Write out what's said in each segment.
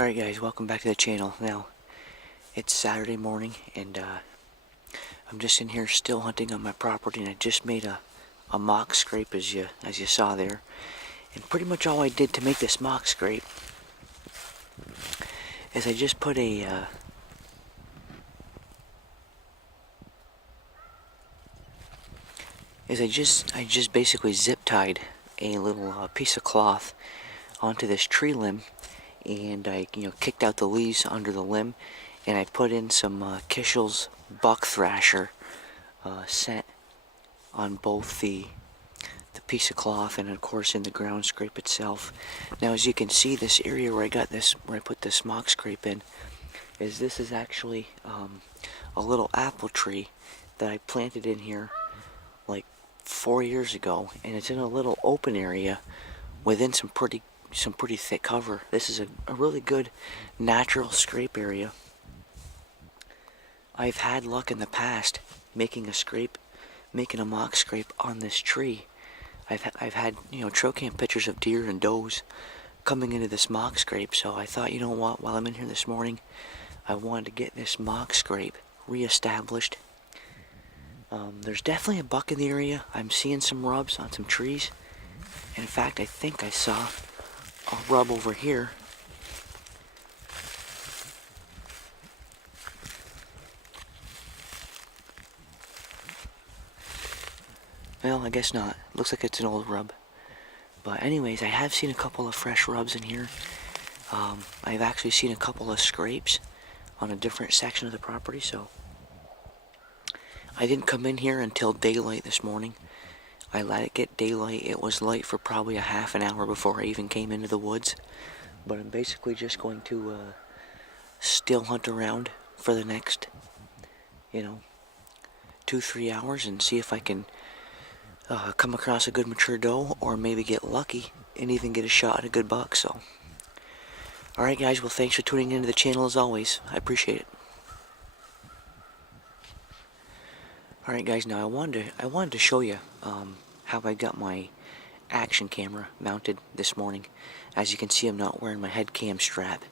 Alright guys, welcome back to the channel. Now, it's Saturday morning and I'm just in here still hunting on my property, and I just made a mock scrape as you saw there. And pretty much all I did to make this mock scrape is I just put I just basically zip tied a little piece of cloth onto this tree limb, and I kicked out the leaves under the limb, and I put in some Kishel's Buck Thrasher scent on both the piece of cloth and of course in the ground scrape itself. Now, as you can see, this area where I put this mock scrape in, this is actually a little apple tree that I planted in here like 4 years ago, and it's in a little open area within some pretty thick cover. This is a really good natural scrape area. I've had luck in the past making a mock scrape on this tree. I've had trail cam pictures of deer and does coming into this mock scrape, so I thought, you know what, while I'm in here this morning, I wanted to get this mock scrape reestablished. There's definitely a buck in the area. I'm seeing some rubs on some trees. In fact, I think I saw a rub over here. Well, I guess not. Looks like it's an old rub. But anyways, I have seen a couple of fresh rubs in here. I've actually seen a couple of scrapes on a different section of the property, so I didn't come in here until daylight this morning. I let it get daylight. It was light for probably a half an hour before I even came into the woods. But I'm basically just going to still hunt around for the next 2-3 hours and see if I can come across a good mature doe, or maybe get lucky and even get a shot at a good buck. So, alright guys, well, thanks for tuning into the channel as always. I appreciate it. Alright guys, now I wanted to show you how I got my action camera mounted this morning. As you can see, I'm not wearing my head cam strap.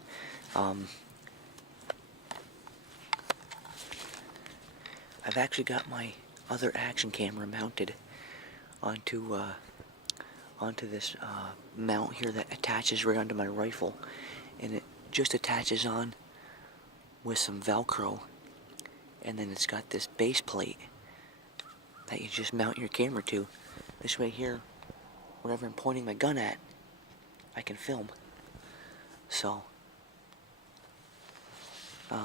I've actually got my other action camera mounted onto this mount here that attaches right onto my rifle, and it just attaches on with some Velcro, and then it's got this base plate that you just mount your camera to. This way here, whenever I'm pointing my gun at, I can film. So so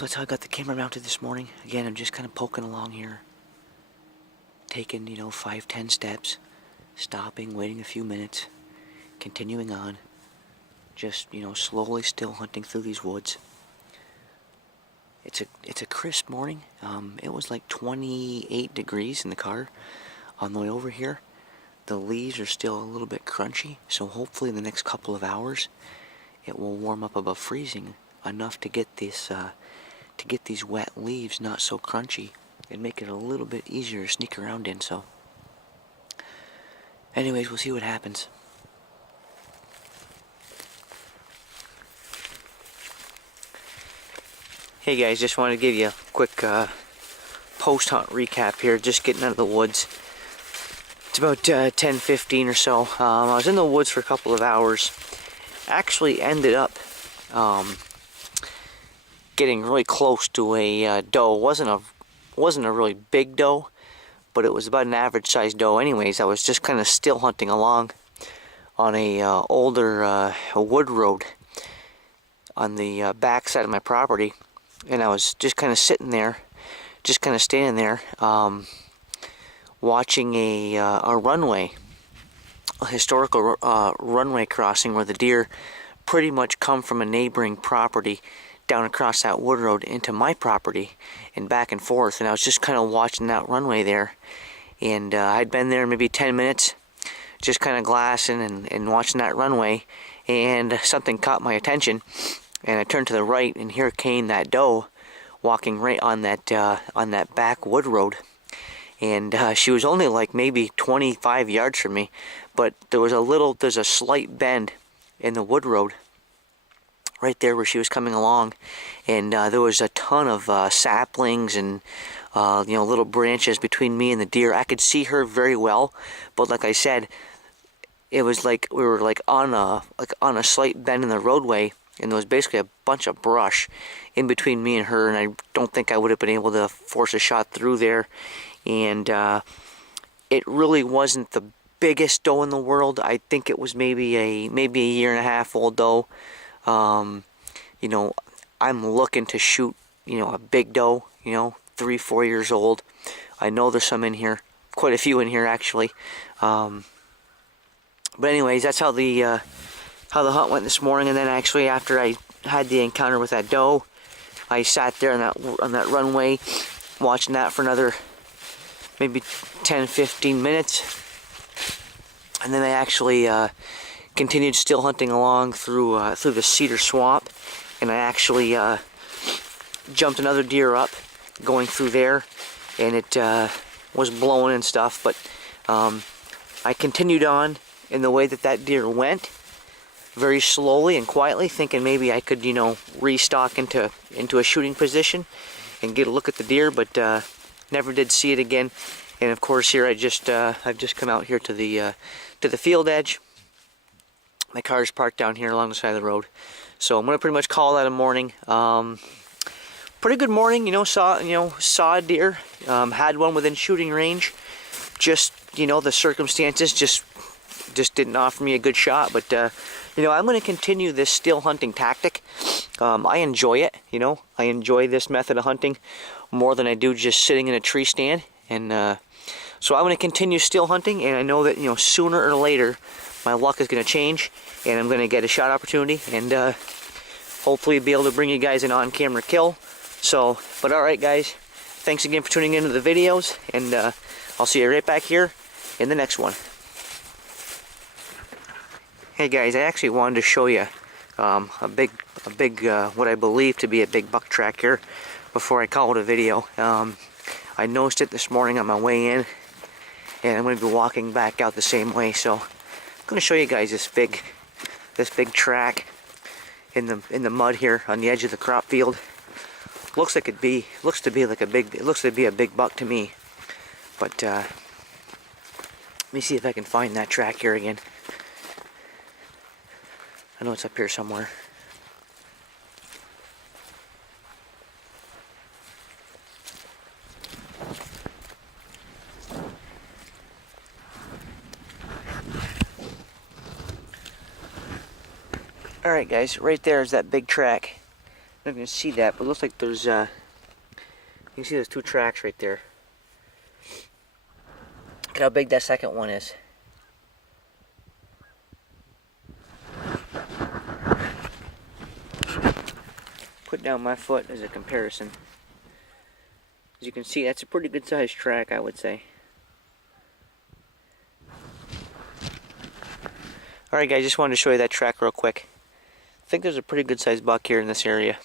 that's how I got the camera mounted this morning. Again, I'm just kind of poking along here, taking 5-10 steps, stopping, waiting a few minutes, continuing on, just slowly still hunting through these woods. It's a crisp morning. It was like 28 degrees in the car on the way over here. The leaves are still a little bit crunchy, so hopefully in the next couple of hours it will warm up above freezing enough to get this to get these wet leaves not so crunchy and make it a little bit easier to sneak around in. So anyways, we'll see what happens. Hey guys, just wanted to give you a quick post-hunt recap here, just getting out of the woods. It's about 10:15 or so. I was in the woods for a couple of hours. Actually ended up getting really close to a doe. Wasn't a really big doe, but it was about an average sized doe. Anyways, I was just kind of still hunting along on a older wood road on the back side of my property. And I was just kind of sitting there, just kind of standing there, watching a runway, a historical runway crossing where the deer pretty much come from a neighboring property down across that wood road into my property and back and forth. And I was just kind of watching that runway there. And I'd been there maybe 10 minutes, just kind of glassing and watching that runway. And something caught my attention. And I turned to the right, and here came that doe walking right on that back wood road. And she was only like maybe 25 yards from me, but there's a slight bend in the wood road right there where she was coming along, and there was a ton of saplings and little branches between me and the deer. I could see her very well, but like I said, it was like we were on a slight bend in the roadway, and there was basically a bunch of brush in between me and her, and I don't think I would have been able to force a shot through there. And it really wasn't the biggest doe in the world. I think it was maybe a year and a half old doe. I'm looking to shoot, a big doe, 3-4 years old. I know there's some in here, quite a few in here actually. But anyways, that's how the hunt went this morning. And then actually after I had the encounter with that doe, I sat there on that runway watching that for another maybe 10-15 minutes. And then I actually continued still hunting along through the cedar swamp, and I actually jumped another deer up going through there, and it was blowing and stuff, but I continued on in the way that deer went, very slowly and quietly, thinking maybe I could restock into a shooting position and get a look at the deer, but never did see it again. And of course here I've just come out here to the field edge. My car's parked down here along the side of the road, so I'm gonna pretty much call that a morning. Pretty good morning, saw a deer, had one within shooting range. Just the circumstances just didn't offer me a good shot, but I'm gonna continue this still hunting tactic. I enjoy it, I enjoy this method of hunting more than I do just sitting in a tree stand, and so I'm gonna continue still hunting, and I know that sooner or later my luck is gonna change, and I'm gonna get a shot opportunity, and hopefully be able to bring you guys an on-camera kill. So, but alright guys, thanks again for tuning into the videos, and I'll see you right back here in the next one. Hey guys, I actually wanted to show you a big what I believe to be a big buck track here before I call it a video. I noticed it this morning on my way in, and I'm going to be walking back out the same way, so I'm going to show you guys this big track in the mud here on the edge of the crop field. Looks to be a big buck to me, but let me see if I can find that track here again. I know it's up here somewhere. Alright guys, right there is that big track. I'm not going to see that, but it looks like there's you can see there's two tracks right there. Look how big that second one is. Put down my foot as a comparison. As you can see, that's a pretty good sized track, I would say. Alright guys, just wanted to show you that track real quick. I think there's a pretty good sized buck here in this area.